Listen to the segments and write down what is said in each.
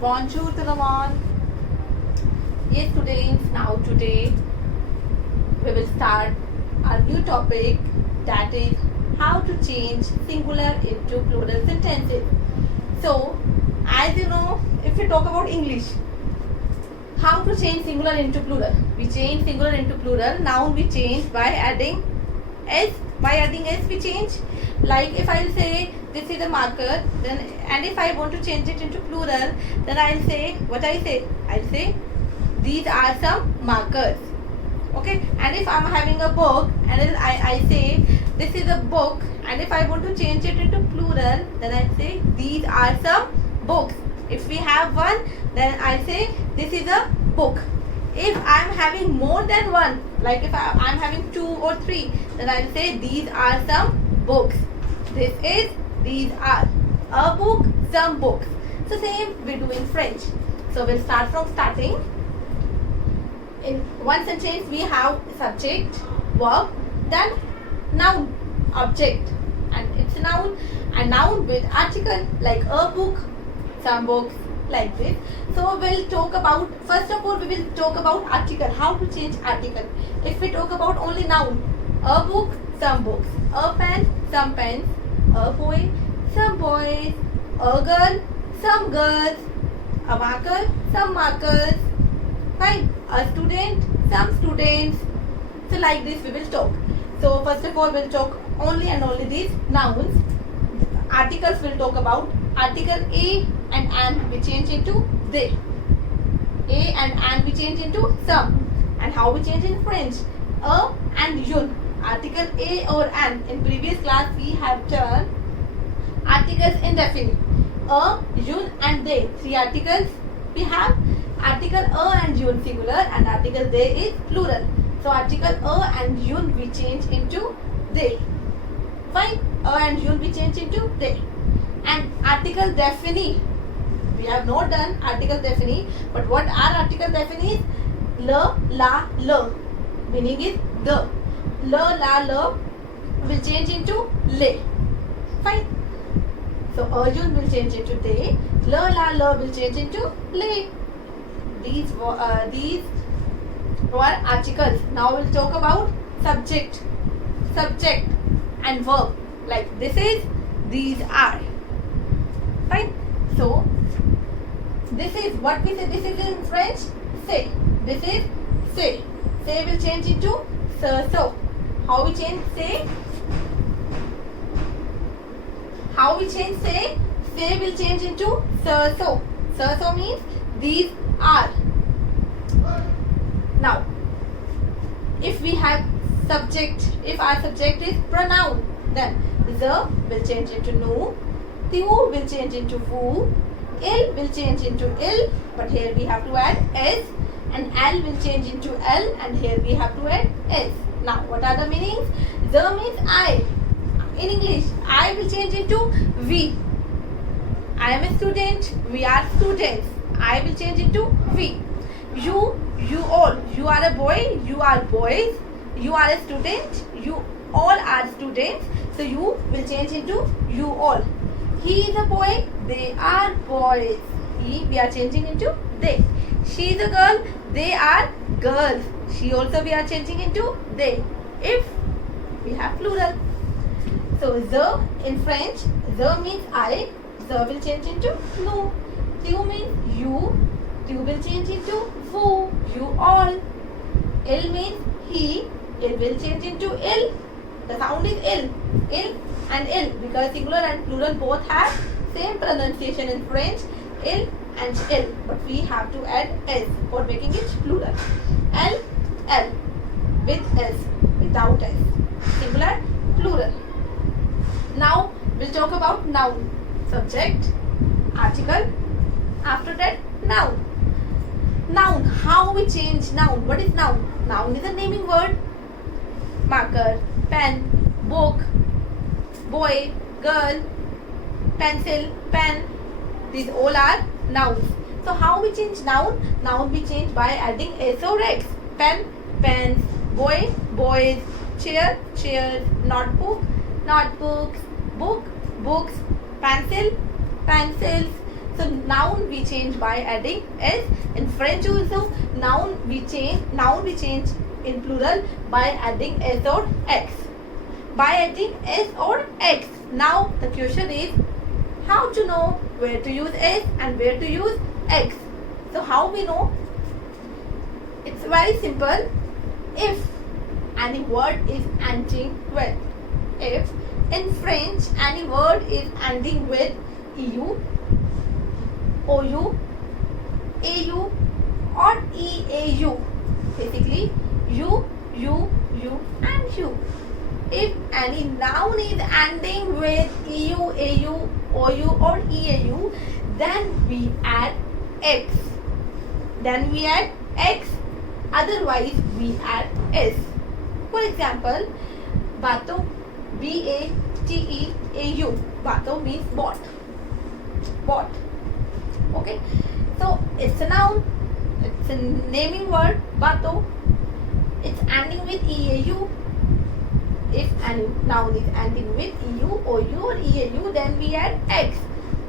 Bonjour to the one. Yes, students, now today we will start our new topic, that is how to change singular into plural sentences. So, as you know, if we talk about English, how to change singular into plural? We change singular into plural. Noun we change by adding s. By adding s we change. Like if I will say this is a marker, then and if I want to change it into plural, then I'll say what I say. I'll say these are some markers. Okay. And if I'm having a book and I say this is a book, and if I want to change it into plural, then I say these are some books. If we have one, then I say this is a book. If I am having more than one, like if I am having 2 or 3, then I will say these are some books. These are a book, some books. So same we do in French. So we'll start from starting. In one sentence we have subject, verb, then noun, object, and it's a noun, and noun with article like a book, some books, like this. So we'll talk about, first of all we will talk about article, how to change article. If we talk about only noun, a book, some books, a pen, some pens, a boy, some boys, a girl, some girls, a marker, some markers, fine, a student, some students. So like this we will talk. So first of all we'll talk only and only these nouns. Articles we'll talk about. Article a and an we change into they. A and an we change into some. And how we change in French? A and une. Article a or an. In previous class we have done articles indefinite. A, une and they. 3 articles we have. Article a and une singular and article they is plural. So article a and une we change into they. Fine. A and une we change into they. And article definite, we have not done article definite, but what are article definite? Le, la, le, meaning is the. Le, la, le will change into le. Fine. So une will change into they. Le, la, le will change into le. These were articles. Now we'll talk about subject and verb. Like this is, these are. Fine. So this is what we say. This is in French. Say. This is say. Say will change into so. How we change say? How we change say? Say will change into so. So means these are. Now, if we have subject, if our subject is pronoun, then the will change into nu, tu will change into vu, il will change into il, but here we have to add s, and al will change into l, and here we have to add s. Now, what are the meanings? The means I. In English, I will change into we. I am a student, we are students. I will change into we. You all. You are a boy, you are boys. You are a student, you all are students. So you will change into you all. He is a boy, they are boys. He, we are changing into they. She is a girl, they are girls. She also we are changing into they. If we have plural. So the in French, the means I, the will change into nous. Tu means you, tu will change into vous, you all. Il means he, il will change into il. The sound is il and il, because singular and plural both have same pronunciation in French, il and il, but we have to add s for making it plural. L with s, without s. Singular, plural. Now we'll talk about noun. Subject, article, after that noun. Noun, how we change noun? What is noun? Noun is a naming word. Marker, pen, book, boy, girl, pencil, pen. These all are nouns. So how we change noun? Noun we change by adding s or x. Pen, pens, boy, boys, chair, chairs, notebook, notebooks, book, books, pencil, pencils. So noun we change by adding s. In French also noun we change in plural by adding s or x. By adding s or x. Now the question is how to know where to use s and where to use x. So how we know? It's very simple. If any word is ending with, if in French any word is ending with eu, ou, au or eau, basically you and you. If any noun is ending with eu, au, ou or eau, then we add x. Otherwise we add s. For example, bateau, B-A-T-E-A-U. Bateau means boat. Okay, so it's a noun, it's a naming word, bateau. It's ending with eau. If any noun is ending with eu, ou or eau, then we add x.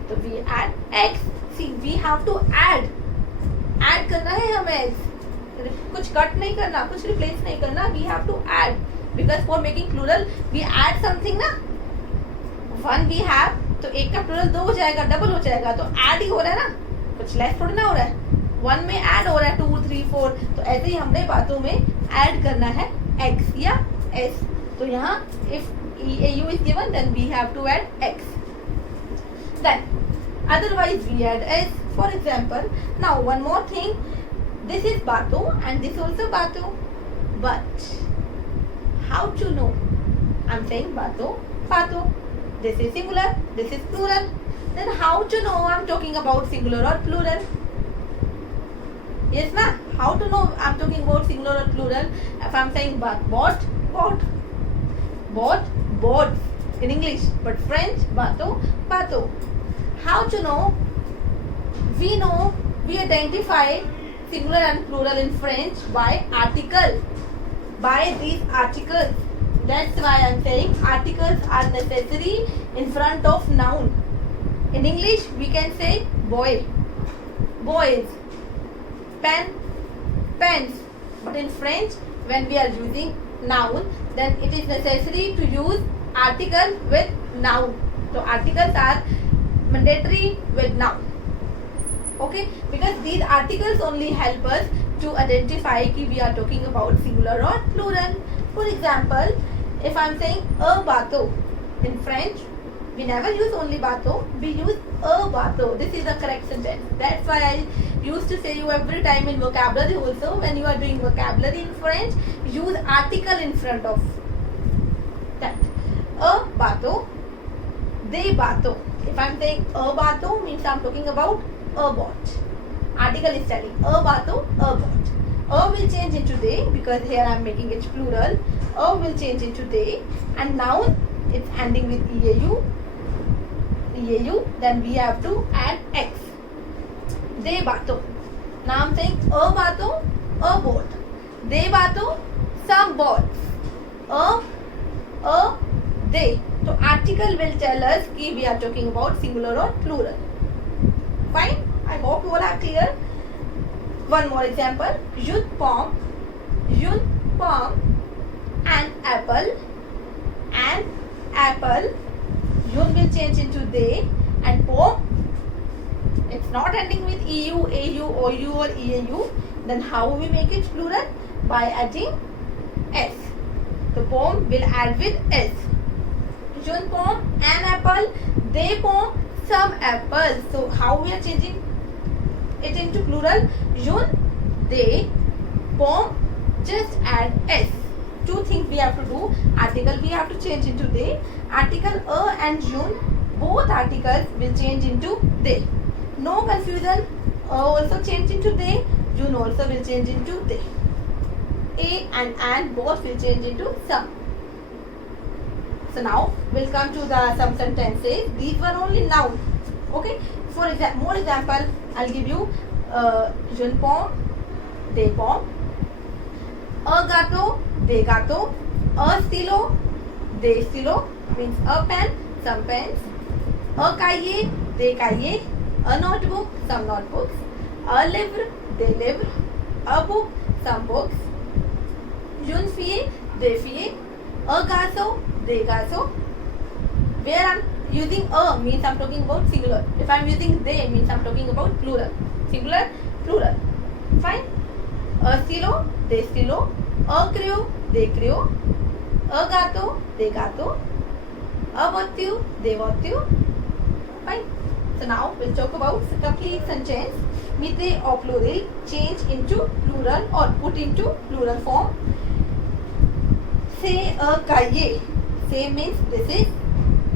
So we add x. See, we have to add करना है हमें x. कुछ cut नहीं करना, कुछ replace नहीं करना. We have to add because for making plural we add something ना. One we have तो एक का plural दो हो जाएगा, डबल हो जाएगा, तो add ही हो रहा है ना, कुछ लेस थोड़ी ना हो रहा है. One में add हो रहा है 2, 3, 4. तो ऐसे ही हमने बातों में add करना है x या s. तो यहाँ if eau is given then we have to add x. Then otherwise we add s. For example, now one more thing. This is bateau and this also bateau. But how to know? I'm saying bateau. This is singular, this is plural. Then how to know I'm talking about singular or plural? Yes, na? How to know I'm talking about singular or plural? If I'm saying boat, boats in English, but French, bateau. How to know? We identify singular and plural in French by article, by these articles. That's why I'm saying articles are necessary in front of noun. In English we can say boy, boys, pen, pens. But in French when we are using noun, then it is necessary to use article with noun. So articles are mandatory with noun. Okay, because these articles only help us to identify कि we are talking about singular or plural. For example, if I am saying a bateau in French, we never use only bateau, we use a bateau. This is the correct sentence. That's why I used to say you every time in vocabulary also, when you are doing vocabulary in French, use article in front of that. A bateau, des bateaux. If I am saying a bateau, means I am talking about a boat. Article is telling a bateau, a boat. A will change into they because here I am making it plural. A will change into they, and noun it's ending with eau. Then we have to add x. Des bateaux. Now I am saying a bateau, a boat. Des bateaux, some boats. A, they. So article will tell us कि we are talking about singular or plural. Fine. I hope you all are clear. One more example. Une pomme, an apple, une will change into they, and pomme, it's not ending with eu, au, ou or eau. Then how we make it plural? By adding s. The pomme will add with s. Une pomme, an apple, they pomme, some apples. So how we are changing it into plural? Une, they, pomme, just add s. Two things we have to do. Article we have to change into they. Article a and une, both articles will change into they. No confusion. A also change into they. Une also will change into they. A and an both will change into some. So now we'll come to the some sentences. These were only noun. Okay. For more example, I'll give you une pomme, des pommes, a gâteau, des gâteaux, a stylo, des stylos, means a pen, some pens, a cahier, des cahiers, A notebook, some notebooks. A livre, des livres. A book, some books. Une fille, des filles. A garçon, des garçons. Where I'm using a means I'm talking about singular. If I'm using they means I'm talking about plural. Singular, plural. Fine. A stylo, des stylos. A crayon, des crayons. A gâteau, des gâteaux. A voiture, des voitures. Fine. So now we'll talk about the complete sentence. With or plural change into plural or put into plural form. Say a cahier. Say means this is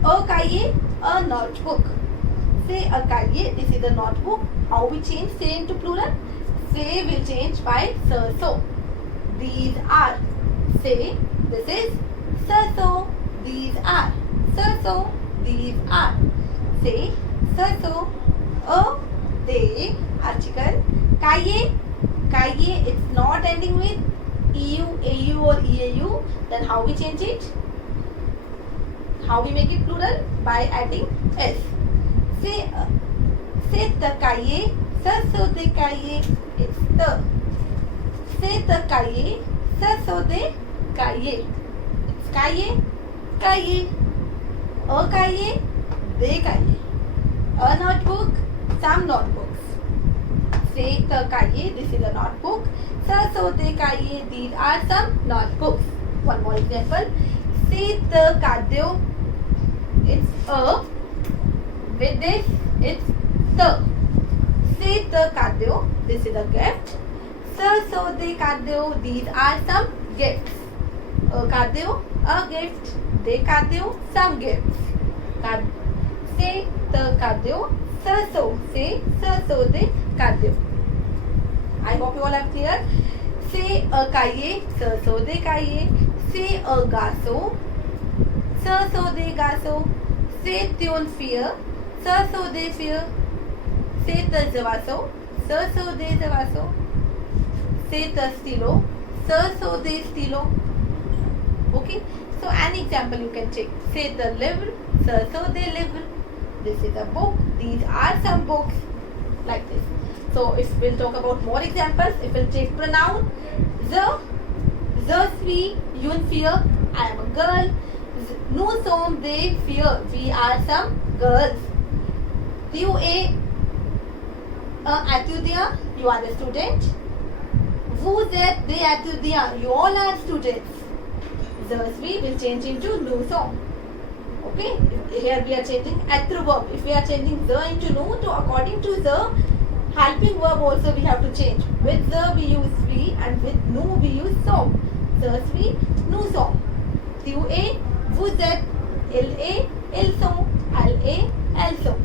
a cahier, a notebook. Say a cahier, this is a notebook. How we change say into plural? Say will change by so. These are. Say this is so. These are. So. These are. Say so. A they article. Cahier. Cahier it's not ending with EU, AU or EAU. Then how we change it? How we make it plural? By adding S. Say the cahier. So the cahier. It's the. Say the cahier. So the cahier. It's cahier. Cahier. A cahier. They cahier. A notebook. Some notebooks. Say the cahier. This is a notebook. So the cahier. These are some notebooks. One more example. Say the cadeau. It's a. With this, it's the. Say the cadeau. This is a gift. So the cadeau. These are some gifts. A cadeau, a gift. The cadeau, some gifts. Say the cadeau. So. Say so the cadeau. I hope you all are clear. Say a cahier. So the cahier. Say a garçon. So the garçon. Say une fille. So the fille. Say the oiseaux. So the oiseaux. Say the stylo. So the stylo. Okay. So an example you can check. Say the livre. So the livre. This is a book. These are some books. Like this. So if we'll talk about more examples, if we'll take pronoun. Je suis une fille. I am a girl. Nous sommes des filles. We are some girls. Tu es un étudiant. You are a student. Vous êtes des étudiants. You all are students. Je suis will change into nous sommes. Okay. Here we are changing être verb. If we are changing the into nous, to according to the helping verb also we have to change. With the we use we and with nous we use sommes. Je suis, nous sommes. Tu es, vous êtes. Il est, ils sont. Elle est, elles sont.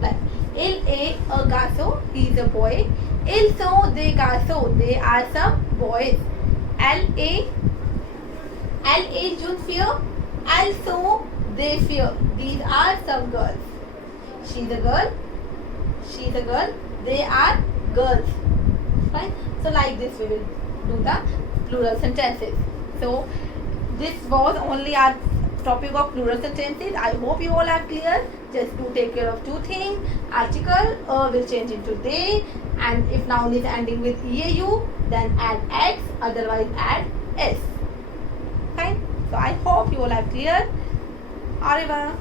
Like, il est un garçon. He is a boy. Ils sont des garçons. They are some boys. Elle est une fille. Elles sont des filles. These are some girls. She's a girl. She's a girl. They are girls. Fine. So like this we will do the plural sentences. So this was only our topic of plural sentences. I hope you all are clear. Just do take care of two things. Article will change into they, and if noun is ending with EAU, then add X, otherwise add S. Fine. So I hope you all are clear. Au revoir.